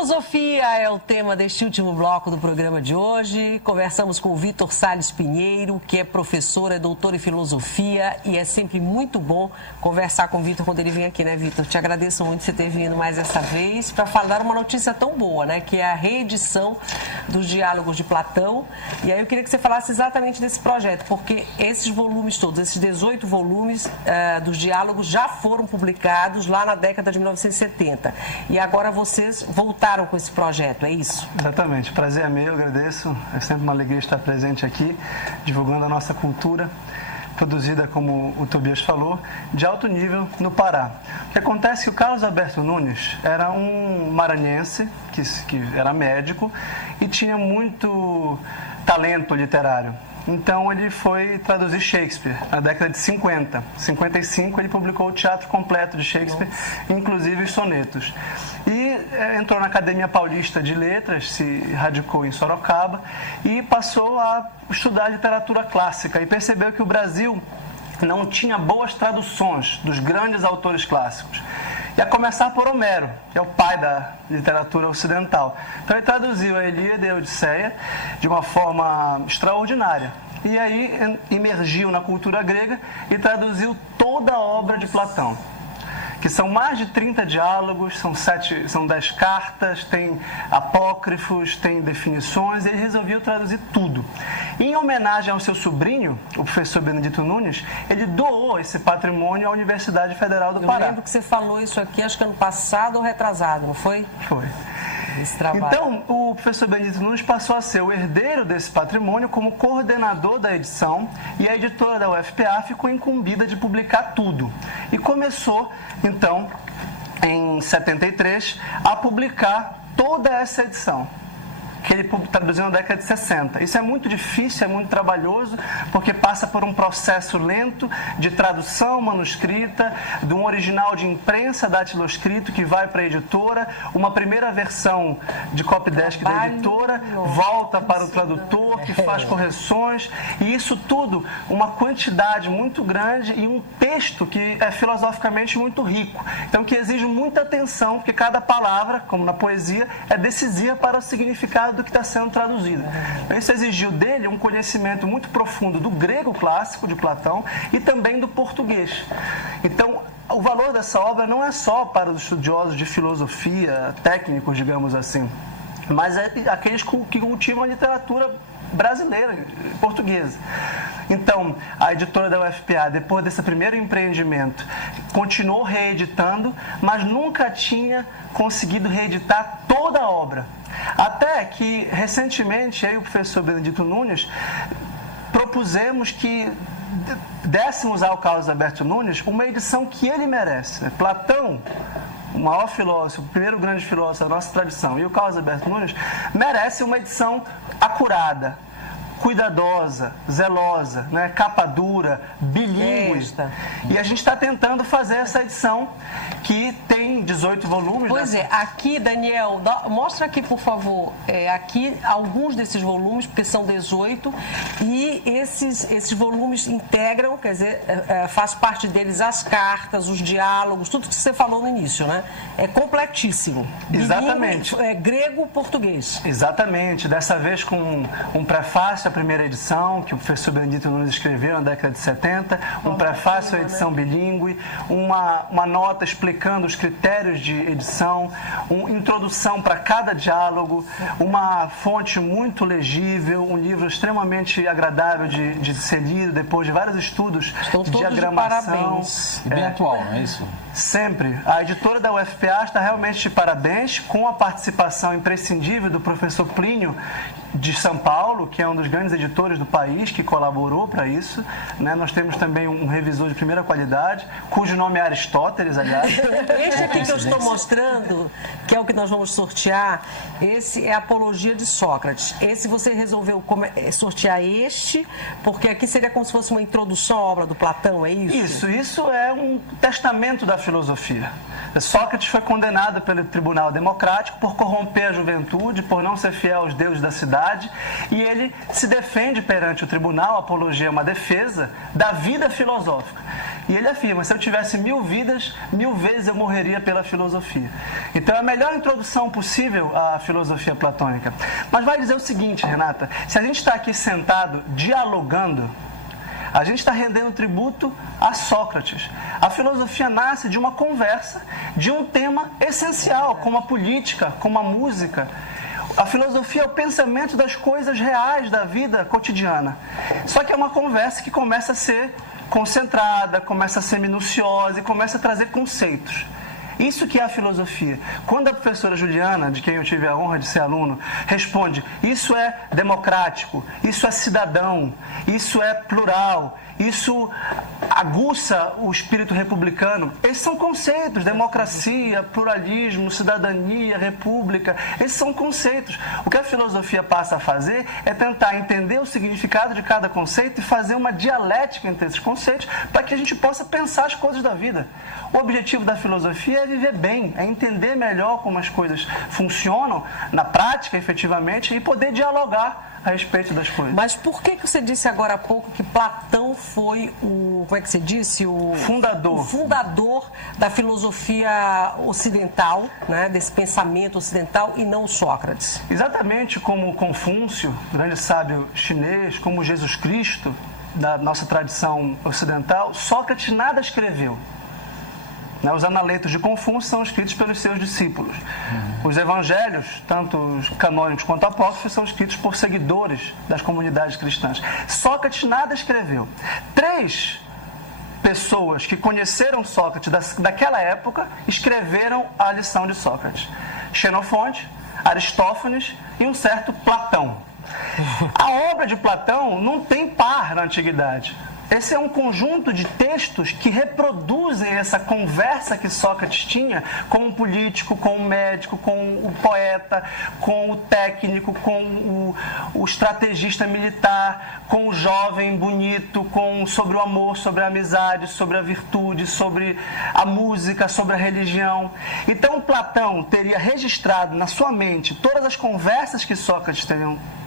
Filosofia é o tema deste último bloco do programa de hoje. Conversamos com o Vítor Salles Pinheiro, que é professor, é doutor em filosofia, e é sempre muito bom conversar com o Vítor quando ele vem aqui, né, Vítor? Te agradeço muito você ter vindo mais essa vez para falar uma notícia tão boa, né, que é a reedição dos Diálogos de Platão. E aí eu queria que você falasse exatamente desse projeto, porque esses volumes todos, esses 18 volumes dos diálogos já foram publicados lá na década de 1970. E agora vocês voltaram com esse projeto, é isso? Exatamente. Prazer é meu, agradeço. É sempre uma alegria estar presente aqui, divulgando a nossa cultura, produzida, como o Tobias falou, de alto nível no Pará. O que acontece é que o Carlos Alberto Nunes era um maranhense, que era médico, e tinha muito talento literário. Então ele foi traduzir Shakespeare na década de 50. Em 55 ele publicou o teatro completo de Shakespeare, inclusive os sonetos. E entrou na Academia Paulista de Letras, se radicou em Sorocaba e passou a estudar literatura clássica e percebeu que o Brasil não tinha boas traduções dos grandes autores clássicos. E a começar por Homero, que é o pai da literatura ocidental. Então ele traduziu a Ilíada e a Odisseia de uma forma extraordinária. E aí imergiu na cultura grega e traduziu toda a obra de Platão, que são mais de 30 diálogos, são 10 cartas, tem apócrifos, tem definições, e ele resolveu traduzir tudo. E, em homenagem ao seu sobrinho, o professor Benedito Nunes, ele doou esse patrimônio à Universidade Federal do Pará. Eu lembro que você falou isso aqui, acho que ano passado ou retrasado, não foi? Foi. Esse trabalho. Então, o professor Benedito Nunes passou a ser o herdeiro desse patrimônio como coordenador da edição, e a editora da UFPA ficou incumbida de publicar tudo. E começou, então, em 73, a publicar toda essa edição, que ele traduziu na década de 60. Isso é muito difícil, é muito trabalhoso, porque passa por um processo lento de tradução manuscrita, de um original de imprensa datiloscrito que vai para a editora, uma primeira versão de copydesk da editora, volta para o tradutor, que faz correções, e isso tudo, uma quantidade muito grande e um texto que é filosoficamente muito rico. Então, que exige muita atenção, porque cada palavra, como na poesia, é decisiva para o significado do que está sendo traduzido. Isso exigiu dele um conhecimento muito profundo do grego clássico, de Platão, e também do português. Então, o valor dessa obra não é só para os estudiosos de filosofia, técnicos, digamos assim, mas é aqueles que cultivam a literatura brasileira, portuguesa. Então, a editora da UFPA, depois desse primeiro empreendimento, continuou reeditando, mas nunca tinha conseguido reeditar toda a obra. Até que, recentemente, eu e o professor Benedito Nunes propusemos que dessemos ao Carlos Alberto Nunes uma edição que ele merece. Platão, o maior filósofo, o primeiro grande filósofo da nossa tradição, e o Carlos Alberto Nunes, merece uma edição acurada, cuidadosa, zelosa, né? Capa dura, bilíngue. E a gente está tentando fazer essa edição que tem 18 volumes. Pois é, aqui, Daniel, mostra aqui, por favor, aqui alguns desses volumes, porque são 18, e esses volumes integram, quer dizer, faz parte deles as cartas, os diálogos, tudo que você falou no início, né? É completíssimo. Exatamente. Bilíngue, grego-português. Exatamente. Dessa vez com um prefácio, a primeira edição, que o professor Benedito Nunes escreveu na década de 70, um prefácio à edição bilíngue, uma nota explicando os critérios de edição, uma introdução para cada diálogo, uma fonte muito legível, um livro extremamente agradável de ser lido depois de vários estudos de diagramação. E bem atual, não é isso? Sempre. A editora da UFPA está realmente de parabéns, com a participação imprescindível do professor Plínio de São Paulo, que é um dos grandes editores do país, que colaborou para isso, né? Nós temos também um revisor de primeira qualidade, cujo nome é Aristóteles, aliás. Este aqui que eu estou mostrando, que é o que nós vamos sortear, esse é a Apologia de Sócrates. Esse você resolveu sortear este, porque aqui seria como se fosse uma introdução à obra do Platão, é isso? Isso é um testamento da filosofia. Sócrates foi condenado pelo Tribunal Democrático por corromper a juventude, por não ser fiel aos deuses da cidade, e ele se defende perante o tribunal, a apologia é uma defesa da vida filosófica. E ele afirma, se eu tivesse 1000 vidas, 1000 vezes eu morreria pela filosofia. Então é a melhor introdução possível à filosofia platônica. Mas vai dizer o seguinte, Renata, se a gente está aqui sentado, dialogando, a gente está rendendo tributo a Sócrates. A filosofia nasce de uma conversa, de um tema essencial, como a política, como a música. A filosofia é o pensamento das coisas reais da vida cotidiana. Só que é uma conversa que começa a ser concentrada, começa a ser minuciosa e começa a trazer conceitos. Isso que é a filosofia. Quando a professora Juliana, de quem eu tive a honra de ser aluno, responde, isso é democrático, isso é cidadão, isso é plural, isso aguça o espírito republicano. Esses são conceitos, democracia, pluralismo, cidadania, república, esses são conceitos. O que a filosofia passa a fazer é tentar entender o significado de cada conceito e fazer uma dialética entre esses conceitos para que a gente possa pensar as coisas da vida. O objetivo da filosofia é viver bem, é entender melhor como as coisas funcionam na prática, efetivamente, e poder dialogar a respeito das coisas. Mas por que você disse agora há pouco que Platão foi o, como é que você disse? O fundador da filosofia ocidental, né, desse pensamento ocidental, e não Sócrates? Exatamente como Confúcio, grande sábio chinês, como Jesus Cristo, da nossa tradição ocidental, Sócrates nada escreveu. Os analetos de Confúcio são escritos pelos seus discípulos. Os evangelhos, tanto os canônicos quanto apócrifos, são escritos por seguidores das comunidades cristãs. Sócrates nada escreveu. 3 pessoas que conheceram Sócrates daquela época escreveram a lição de Sócrates: Xenofonte, Aristófanes e um certo Platão. A obra de Platão não tem par na antiguidade. Esse é um conjunto de textos que reproduzem essa conversa que Sócrates tinha com o político, com o médico, com o poeta, com o técnico, com o estrategista militar, com o jovem bonito, sobre o amor, sobre a amizade, sobre a virtude, sobre a música, sobre a religião. Então, Platão teria registrado na sua mente todas as conversas que Sócrates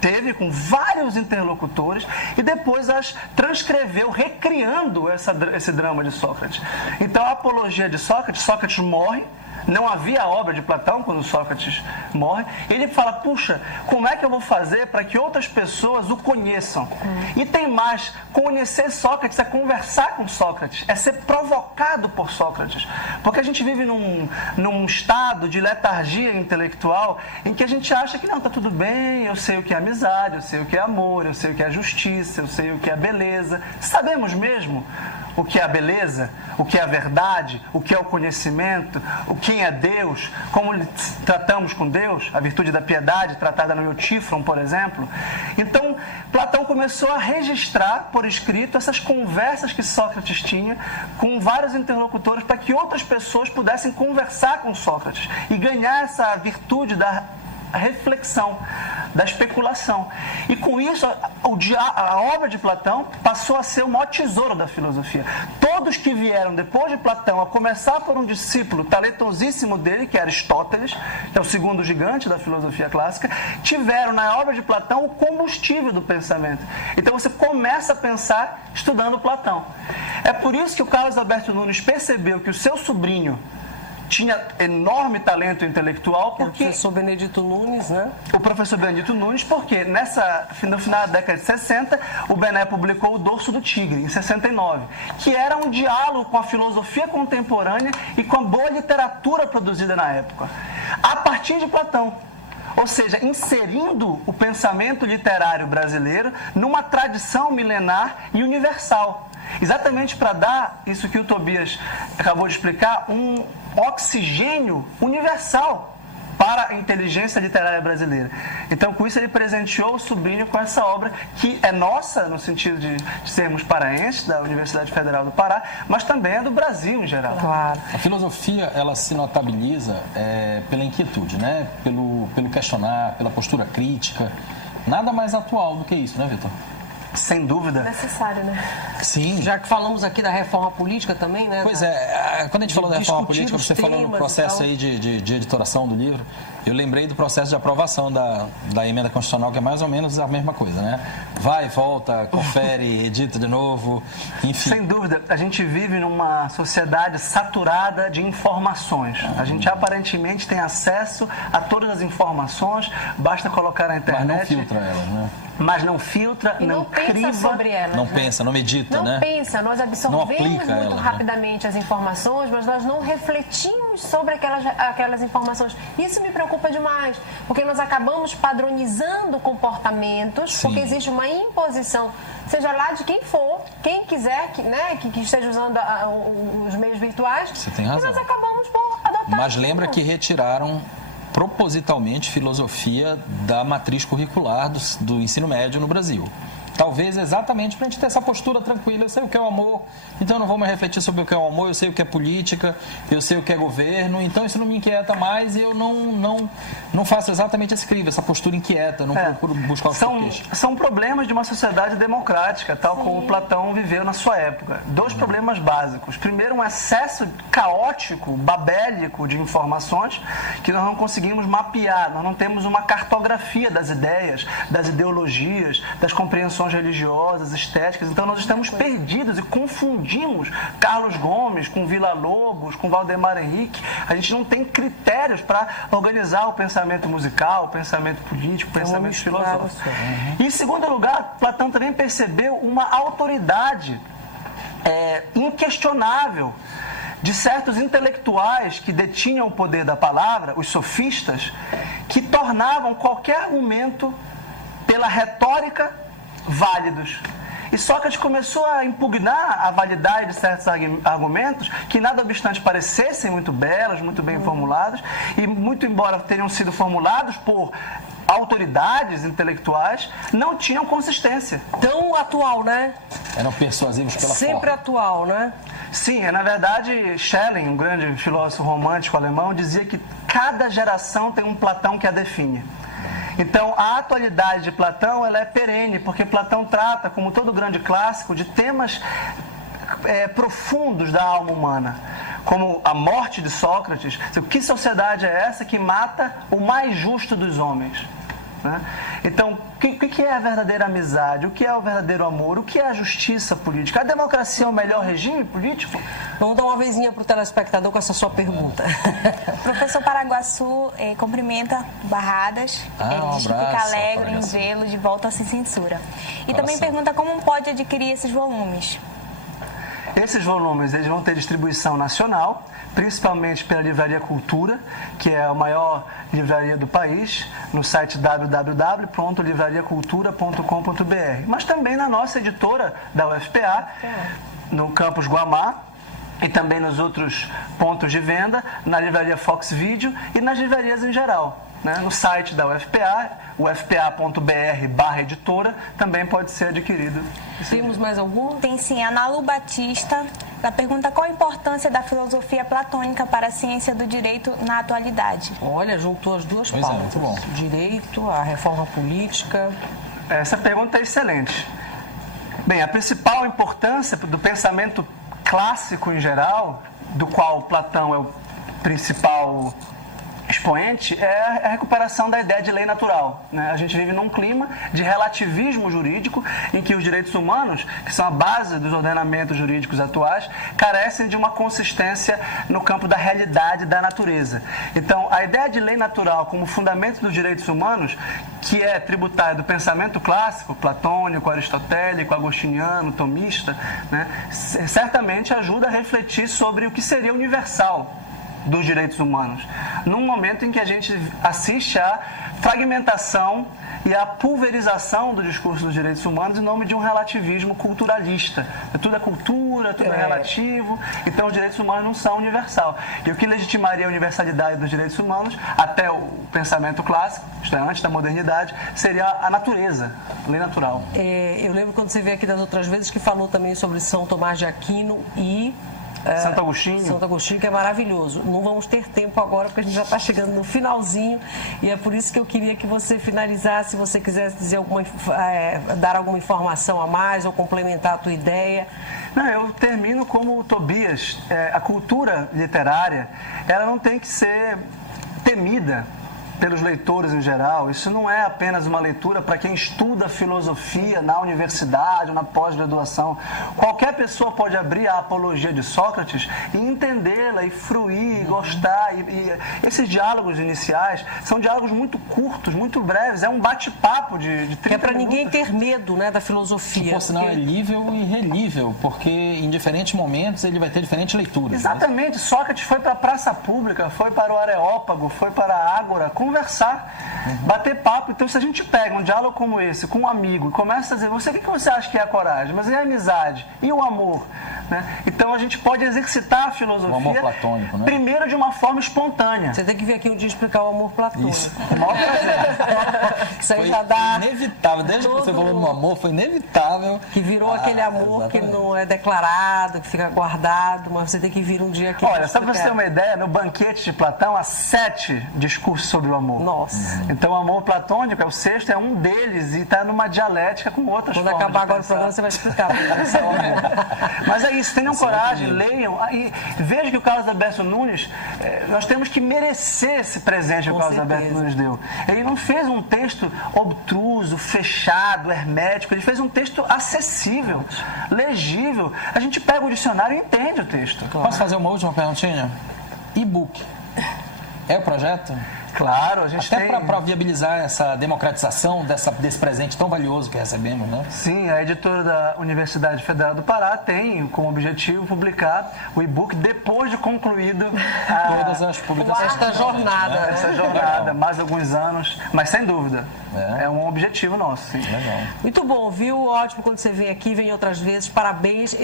teve com vários interlocutores e depois as transcreveu, recriando esse drama de Sócrates. Então, a apologia de Sócrates morre, não havia a obra de Platão quando Sócrates morre, ele fala, puxa, como é que eu vou fazer para que outras pessoas o conheçam? E tem mais, conhecer Sócrates é conversar com Sócrates, é ser provocado por Sócrates, porque a gente vive num estado de letargia intelectual em que a gente acha que não, está tudo bem, eu sei o que é amizade, eu sei o que é amor, eu sei o que é justiça, eu sei o que é beleza. Sabemos mesmo o que é a beleza, o que é a verdade, o que é o conhecimento, quem é Deus, como tratamos com Deus, a virtude da piedade tratada no Eutífron, por exemplo. Então, Platão começou a registrar por escrito essas conversas que Sócrates tinha com vários interlocutores para que outras pessoas pudessem conversar com Sócrates e ganhar essa virtude da reflexão, da especulação. E com isso, a obra de Platão passou a ser o maior tesouro da filosofia. Todos que vieram depois de Platão, a começar por um discípulo talentosíssimo dele, que é Aristóteles, que é o segundo gigante da filosofia clássica, tiveram na obra de Platão o combustível do pensamento. Então você começa a pensar estudando Platão. É por isso que o Carlos Alberto Nunes percebeu que o seu sobrinho tinha enorme talento intelectual, porque... O professor Benedito Nunes, né? O professor Benedito Nunes, porque no final da década de 60, o Bené publicou O Dorso do Tigre, em 69, que era um diálogo com a filosofia contemporânea e com a boa literatura produzida na época, a partir de Platão. Ou seja, inserindo o pensamento literário brasileiro numa tradição milenar e universal. Exatamente para dar isso que o Tobias acabou de explicar, um oxigênio universal para a inteligência literária brasileira. Então, com isso, ele presenteou o sobrinho com essa obra, que é nossa, no sentido de sermos paraenses, da Universidade Federal do Pará, mas também é do Brasil, em geral. Claro. A filosofia, ela se notabiliza pela inquietude, né? Pelo questionar, pela postura crítica. Nada mais atual do que isso, né, Vitor? Sem dúvida. Necessário, né? Sim. Já que falamos aqui da reforma política também, né? Pois é, quando a gente falou da reforma política, você falou no processo aí de editoração do livro, eu lembrei do processo de aprovação da emenda constitucional, que é mais ou menos a mesma coisa, né? Vai, volta, confere, edita de novo, enfim. Sem dúvida, a gente vive numa sociedade saturada de informações. A gente aparentemente tem acesso a todas as informações, basta colocar na internet. Mas não filtra elas, né? Mas não filtra, e não criva. pensa sobre elas. Não né? pensa, não medita, não né? Não pensa, nós absorvemos muito ela, rapidamente as informações, mas nós não refletimos sobre aquelas informações. Isso me preocupa demais, porque nós acabamos padronizando comportamentos, porque existe uma imposição, seja lá de quem for, quem quiser, que esteja usando os meios virtuais, você tem razão. E nós acabamos por adotar. Mas lembra que retiraram propositalmente filosofia da matriz curricular do ensino médio no Brasil. Talvez exatamente para a gente ter essa postura tranquila. Eu sei o que é o amor, então eu não vou mais refletir sobre o que é o amor. Eu sei o que é política, eu sei o que é governo, então isso não me inquieta mais e eu não faço exatamente esse crivo, essa postura inquieta, não procuro buscar os porquês. São problemas de uma sociedade democrática, tal como Platão viveu na sua época. Dois problemas básicos. Primeiro, um excesso caótico, babélico de informações que nós não conseguimos mapear, nós não temos uma cartografia das ideias, das ideologias, das compreensões religiosas, estéticas, então nós estamos perdidos e confundimos Carlos Gomes com Villa-Lobos, com Valdemar Henrique. A gente não tem critérios para organizar o pensamento musical, o pensamento político, o pensamento filosófico. E em segundo lugar, Platão também percebeu uma autoridade inquestionável de certos intelectuais que detinham o poder da palavra, os sofistas, que tornavam qualquer argumento pela retórica válidos. E Sócrates começou a impugnar a validade de certos argumentos que, nada obstante, parecessem muito belos, muito bem formulados, e muito embora tenham sido formulados por autoridades intelectuais, não tinham consistência. Tão atual, né? Eram persuasivos pela Sempre forma. atual, né? Sim, na verdade, Schelling, um grande filósofo romântico alemão, dizia que cada geração tem um Platão que a define. Então, a atualidade de Platão ela é perene, porque Platão trata, como todo grande clássico, de temas profundos da alma humana, como a morte de Sócrates. Que sociedade é essa que mata o mais justo dos homens? Né? Então, o que é a verdadeira amizade? O que é o verdadeiro amor? O que é a justiça política? A democracia é o melhor regime político? Vamos dar uma vezinha para o telespectador com essa sua pergunta. O professor Paraguaçu cumprimenta Barradas. Ele diz que fica alegre em vê-lo de volta sem censura. E também pergunta como pode adquirir esses volumes. Esses volumes eles vão ter distribuição nacional, principalmente pela Livraria Cultura, que é a maior livraria do país, no site www.livrariacultura.com.br, mas também na nossa editora da UFPA, no campus Guamá, e também nos outros pontos de venda, na livraria Fox Video e nas livrarias em geral. Né? No site da UFPA, ufpa.br/editora, também pode ser adquirido. Temos mais algum? Tem sim, a Nalu Batista. Ela pergunta qual a importância da filosofia platônica para a ciência do direito na atualidade. Olha, juntou as duas pautas. Muito bom. Direito, a reforma política. Essa pergunta é excelente. Bem, a principal importância do pensamento clássico em geral, do qual Platão é o principal expoente, é a recuperação da ideia de lei natural. Né? A gente vive num clima de relativismo jurídico em que os direitos humanos, que são a base dos ordenamentos jurídicos atuais, carecem de uma consistência no campo da realidade da natureza. Então, a ideia de lei natural como fundamento dos direitos humanos, que é tributária do pensamento clássico, platônico, aristotélico, agostiniano, tomista, né? Certamente ajuda a refletir sobre o que seria universal dos direitos humanos, num momento em que a gente assiste à fragmentação e à pulverização do discurso dos direitos humanos em nome de um relativismo culturalista. Tudo é cultura, tudo é relativo, então os direitos humanos não são universal. E o que legitimaria a universalidade dos direitos humanos, até o pensamento clássico, isto é, antes da modernidade, seria a natureza, a lei natural. Eu lembro quando você veio aqui das outras vezes que falou também sobre São Tomás de Aquino e Santo Agostinho. Santo Agostinho, que é maravilhoso. Não vamos ter tempo agora, porque a gente já está chegando no finalzinho, e é por isso que eu queria que você finalizasse, se você quisesse dizer dar alguma informação a mais ou complementar a tua ideia. Não, eu termino como o Tobias. A cultura literária, ela não tem que ser temida pelos leitores em geral. Isso não é apenas uma leitura para quem estuda filosofia na universidade ou na pós-graduação. Qualquer pessoa pode abrir a Apologia de Sócrates e entendê-la, e fruir, e gostar. E esses diálogos iniciais são diálogos muito curtos, muito breves. É um bate-papo de 30 minutos. Que é para ninguém ter medo, né, da filosofia. Que, por sinal, é lível e relível, porque em diferentes momentos ele vai ter diferentes leituras. Exatamente. Né? Sócrates foi para a praça pública, foi para o Areópago, foi para a Ágora, conversar, bater papo. Então, se a gente pega um diálogo como esse com um amigo e começa a dizer, o que você acha que é a coragem? Mas e a amizade? E o amor? Né? Então, a gente pode exercitar a filosofia, o amor platônico, né? Primeiro de uma forma espontânea. Você tem que vir aqui um dia explicar o amor platônico. Isso. Com o maior prazer. Isso aí foi já dá... inevitável. Desde que você falou no amor, foi inevitável. Que virou aquele amor exatamente. Que não é declarado, que fica guardado, mas você tem que vir um dia aqui. Olha, só para você ter uma ideia, no banquete de Platão há 7 discursos sobre o amor. Nossa. Então, o amor platônico é o sexto, é um deles, e está numa dialética com outras Quando formas. Quando acabar agora o programa, você vai explicar. Mas é isso, tenham coragem, leiam. E veja que o Carlos Alberto Nunes, nós temos que merecer esse presente que o Carlos Alberto Nunes deu. Ele não fez um texto obtuso, fechado, hermético, ele fez um texto acessível, legível. A gente pega o dicionário e entende o texto. Claro. Posso fazer uma última perguntinha? E-book. É o projeto? Claro, a gente até para viabilizar essa democratização desse presente tão valioso que recebemos, né? Sim, a editora da Universidade Federal do Pará tem como objetivo publicar o e-book depois de concluído todas as publicações. Esta jornada. Né? Essa jornada, mais alguns anos, mas sem dúvida. É um objetivo nosso, sim. Legal. Muito bom, viu? Ótimo quando você vem aqui, vem outras vezes. Parabéns.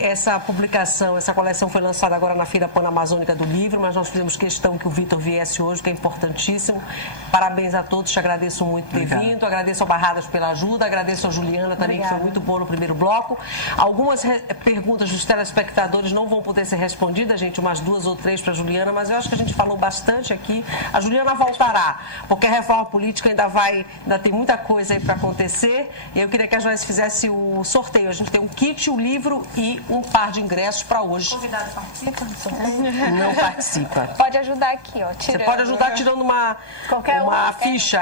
Essa publicação, essa coleção foi lançada agora na Feira Panamazônica do Livro, mas nós fizemos questão que o Vitor viesse hoje, que é importantíssimo. Parabéns a todos, te agradeço muito por ter vindo, agradeço a Barradas pela ajuda, agradeço a Juliana também, que foi muito boa no primeiro bloco. Algumas perguntas dos telespectadores não vão poder ser respondidas, gente, umas 2 ou 3 para a Juliana, mas eu acho que a gente falou bastante aqui. A Juliana voltará, porque a reforma política ainda tem muita coisa aí para acontecer. E eu queria que a Joyce fizesse o sorteio. A gente tem um kit, um livro e um par de ingressos para hoje. O convidado participa do sorteio? Não participa. Pode ajudar aqui, ó. Você pode ajudar tirando uma ficha,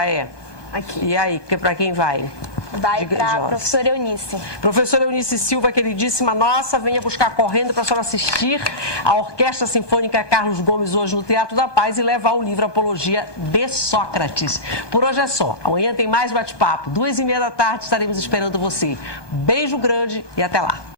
Aqui. E aí, para quem vai? Vai para a professora Eunice. Professora Eunice Silva, queridíssima nossa, venha buscar correndo para a senhora assistir a Orquestra Sinfônica Carlos Gomes hoje no Teatro da Paz e levar o livro Apologia de Sócrates. Por hoje é só. Amanhã tem mais bate-papo. 2h30 da tarde estaremos esperando você. Beijo grande e até lá.